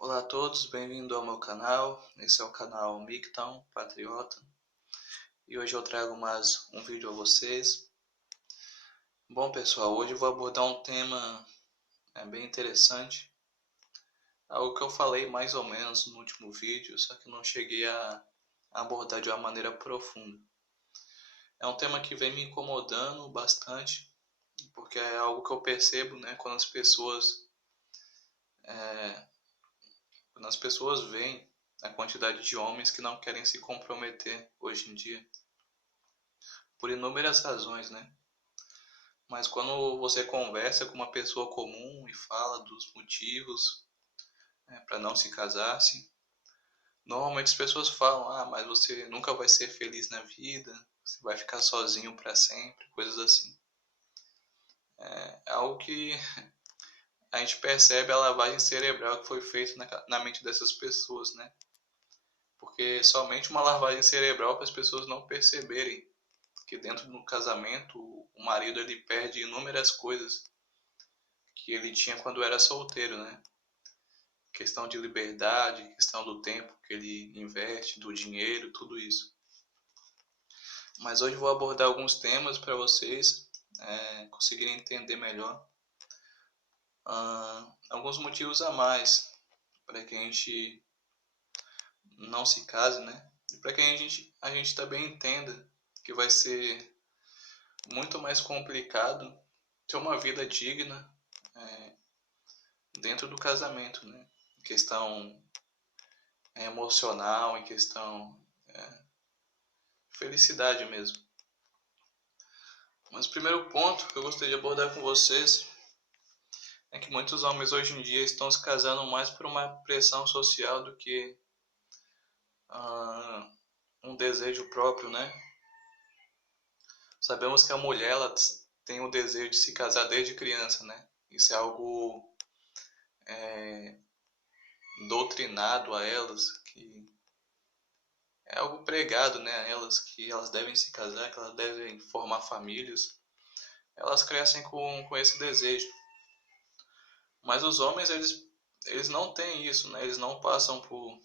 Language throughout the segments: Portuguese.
Olá a todos, bem-vindo ao meu canal. Esse é o canal Mictown Patriota e hoje eu trago mais um vídeo a vocês. Bom pessoal, hoje eu vou abordar um tema bem interessante, algo que eu falei mais ou menos no último vídeo, só que não cheguei a abordar de uma maneira profunda. É um tema que vem me incomodando bastante, porque é algo que eu percebo, né, quando as pessoas veem a quantidade de homens que não querem se comprometer hoje em dia, por inúmeras razões, né? Mas quando você conversa com uma pessoa comum e fala dos motivos para não se casar, assim, normalmente as pessoas falam: ah, mas você nunca vai ser feliz na vida, você vai ficar sozinho para sempre, coisas assim. É algo que a gente percebe a lavagem cerebral que foi feita na mente dessas pessoas, né? Porque somente uma lavagem cerebral para as pessoas não perceberem que dentro do casamento o marido ele perde inúmeras coisas que ele tinha quando era solteiro, né? Questão de liberdade, questão do tempo que ele investe, do dinheiro, tudo isso. Mas hoje vou abordar alguns temas para vocês conseguirem entender melhor alguns motivos a mais para que a gente não se case, né? E para que a gente também entenda que vai ser muito mais complicado ter uma vida digna é, dentro do casamento, né? Em questão emocional, em questão felicidade mesmo. Mas o primeiro ponto que eu gostaria de abordar com vocês é que muitos homens hoje em dia estão se casando mais por uma pressão social do que ah, um desejo próprio, né? Sabemos que a mulher ela tem o desejo de se casar desde criança, né? Isso é algo doutrinado a elas, que é algo pregado, né, a elas, que elas devem se casar, que elas devem formar famílias. Elas crescem com esse desejo. Mas os homens, eles não têm isso, né? Eles não passam por,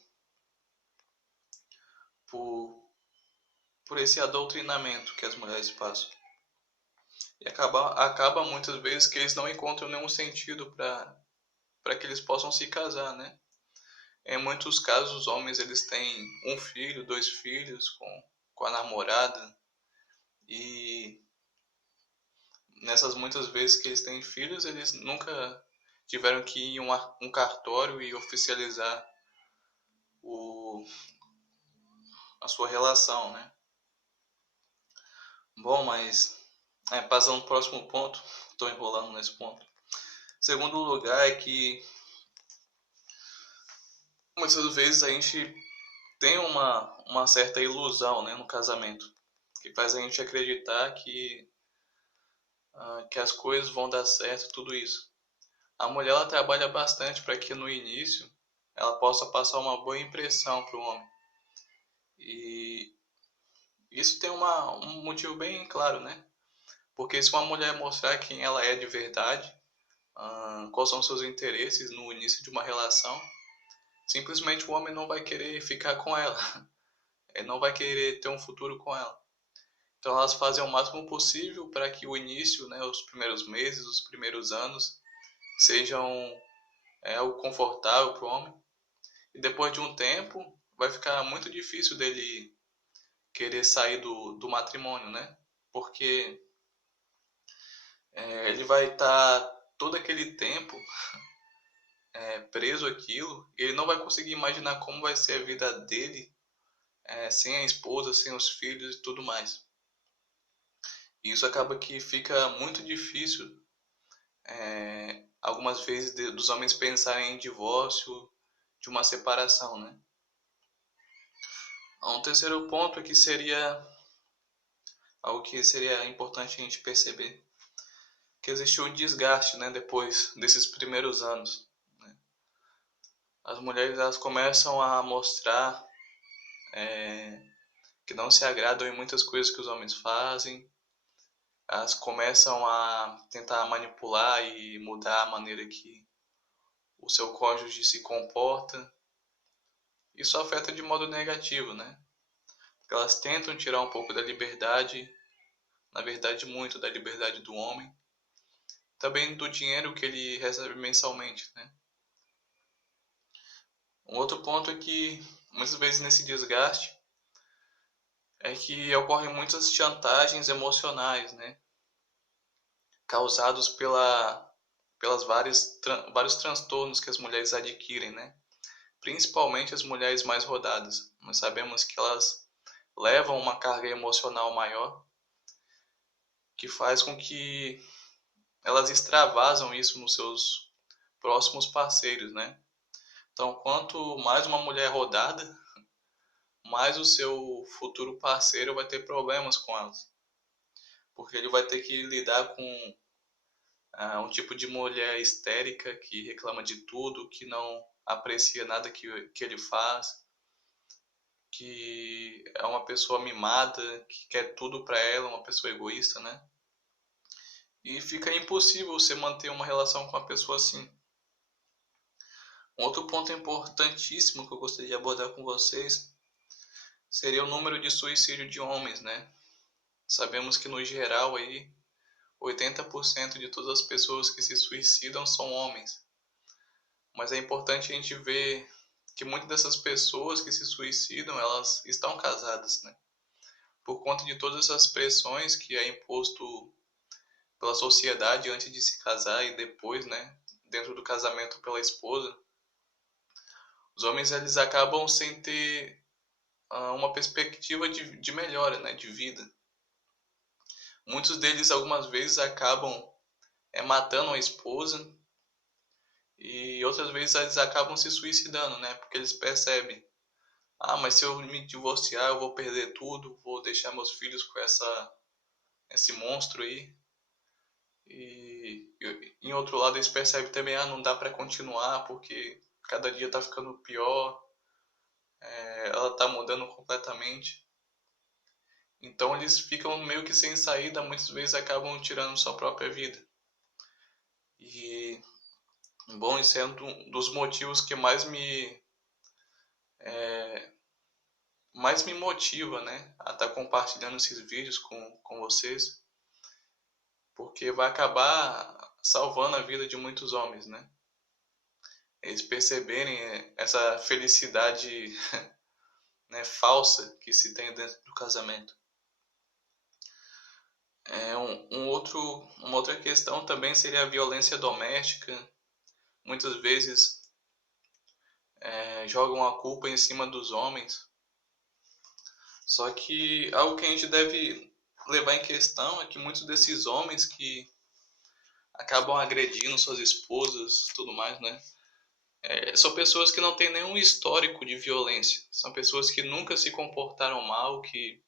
por esse adoctrinamento que as mulheres passam. E acaba muitas vezes que eles não encontram nenhum sentido para que eles possam se casar, né? Em muitos casos, os homens eles têm um filho, dois filhos com a namorada. E nessas muitas vezes que eles têm filhos, eles nunca tiveram que ir em um cartório e oficializar o, a sua relação, né? Bom, mas passando para o próximo ponto, estou enrolando nesse ponto. Segundo lugar é que muitas vezes a gente tem uma certa ilusão, né, no casamento, que faz a gente acreditar que as coisas vão dar certo, tudo isso. A mulher ela trabalha bastante para que no início ela possa passar uma boa impressão para o homem. E isso tem um motivo bem claro, né? Porque se uma mulher mostrar quem ela é de verdade, quais são seus interesses no início de uma relação, simplesmente o homem não vai querer ficar com ela, ele não vai querer ter um futuro com ela. Então elas fazem o máximo possível para que o início, né, os primeiros meses, os primeiros anos, sejam algo confortável para o homem. E depois de um tempo, vai ficar muito difícil dele querer sair do matrimônio, né? Porque ele vai estar todo aquele tempo preso àquilo, e ele não vai conseguir imaginar como vai ser a vida dele sem a esposa, sem os filhos e tudo mais. E isso acaba que fica muito difícil, algumas vezes, dos homens pensarem em divórcio, de uma separação, né? Um terceiro ponto que seria algo que seria importante a gente perceber, que existe um desgaste, né, depois desses primeiros anos. Né? As mulheres elas começam a mostrar que não se agradam em muitas coisas que os homens fazem, elas começam a tentar manipular e mudar a maneira que o seu cônjuge se comporta. Isso afeta de modo negativo, né? Porque elas tentam tirar um pouco da liberdade, na verdade muito da liberdade do homem, também do dinheiro que ele recebe mensalmente, né? Um outro ponto é que muitas vezes nesse desgaste é que ocorrem muitas chantagens emocionais, né? Causados pelas vários transtornos que as mulheres adquirem, né? Principalmente as mulheres mais rodadas. Nós sabemos que elas levam uma carga emocional maior, que faz com que elas extravasam isso nos seus próximos parceiros, né? Então, quanto mais uma mulher rodada, mais o seu futuro parceiro vai ter problemas com elas. Porque ele vai ter que lidar com um tipo de mulher histérica que reclama de tudo, que não aprecia nada que ele faz, que é uma pessoa mimada, que quer tudo pra ela, uma pessoa egoísta, né? E fica impossível você manter uma relação com uma pessoa assim. Um outro ponto importantíssimo que eu gostaria de abordar com vocês seria o número de suicídio de homens, né? Sabemos que no geral aí 80% de todas as pessoas que se suicidam são homens. Mas é importante a gente ver que muitas dessas pessoas que se suicidam, elas estão casadas, né? Por conta de todas essas pressões que é imposto pela sociedade antes de se casar e depois, né? Dentro do casamento pela esposa. Os homens, eles acabam sem ter uma perspectiva de melhora, né? De vida. Muitos deles, algumas vezes, acabam matando a esposa e outras vezes eles acabam se suicidando, né? Porque eles percebem, mas se eu me divorciar eu vou perder tudo, vou deixar meus filhos com esse monstro aí. E em outro lado eles percebem também, não dá pra continuar porque cada dia tá ficando pior, ela tá mudando completamente. Então eles ficam meio que sem saída, muitas vezes acabam tirando sua própria vida. E, bom, isso é um dos motivos que mais me motiva, né, a estar compartilhando esses vídeos com vocês, porque vai acabar salvando a vida de muitos homens, né? Eles perceberem essa felicidade né, falsa que se tem dentro do casamento. Uma outra questão também seria a violência doméstica. Muitas vezes jogam a culpa em cima dos homens. Só que algo que a gente deve levar em questão é que muitos desses homens que acabam agredindo suas esposas e tudo mais, né? São pessoas que não têm nenhum histórico de violência. São pessoas que nunca se comportaram mal, que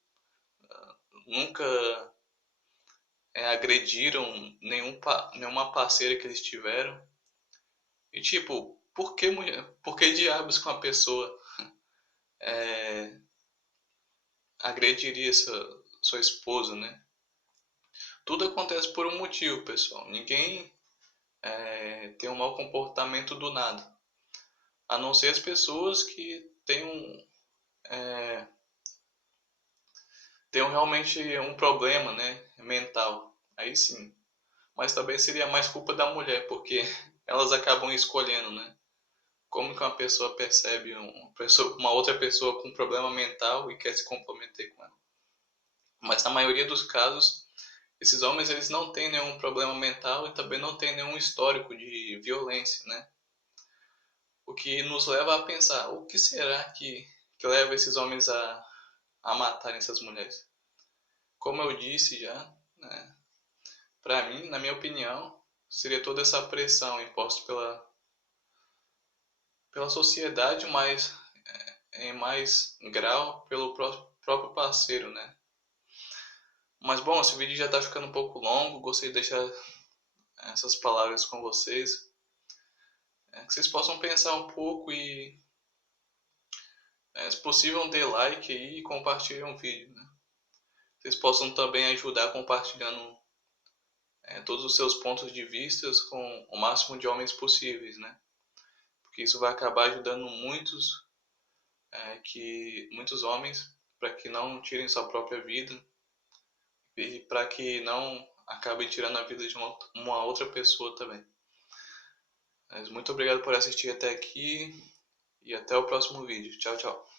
nunca agrediram nenhuma parceira que eles tiveram. E tipo, por que mulher? Por que diabos que uma pessoa agrediria sua esposa, né? Tudo acontece por um motivo, pessoal. Ninguém tem um mau comportamento do nada. A não ser as pessoas que tenham realmente um problema, né, mental. Aí sim. Mas também seria mais culpa da mulher, porque elas acabam escolhendo, né? Como que uma pessoa percebe uma outra pessoa com um problema mental e quer se comprometer com ela. Mas na maioria dos casos, esses homens eles não têm nenhum problema mental e também não têm nenhum histórico de violência, né? O que nos leva a pensar, o que será que leva esses homens a matarem essas mulheres? Como eu disse já, né? Para mim, na minha opinião, seria toda essa pressão imposta pela sociedade, mas em mais grau pelo próprio parceiro, né? Mas bom, esse vídeo já está ficando um pouco longo, gostaria de deixar essas palavras com vocês, que vocês possam pensar um pouco e, se possível, dê like aí e compartilhem o vídeo, né? Vocês possam também ajudar compartilhando todos os seus pontos de vista com o máximo de homens possíveis, né? porque isso vai acabar ajudando muitos homens para que não tirem sua própria vida e para que não acabem tirando a vida de uma outra pessoa também. Mas muito obrigado por assistir até aqui e até o próximo vídeo. Tchau, tchau.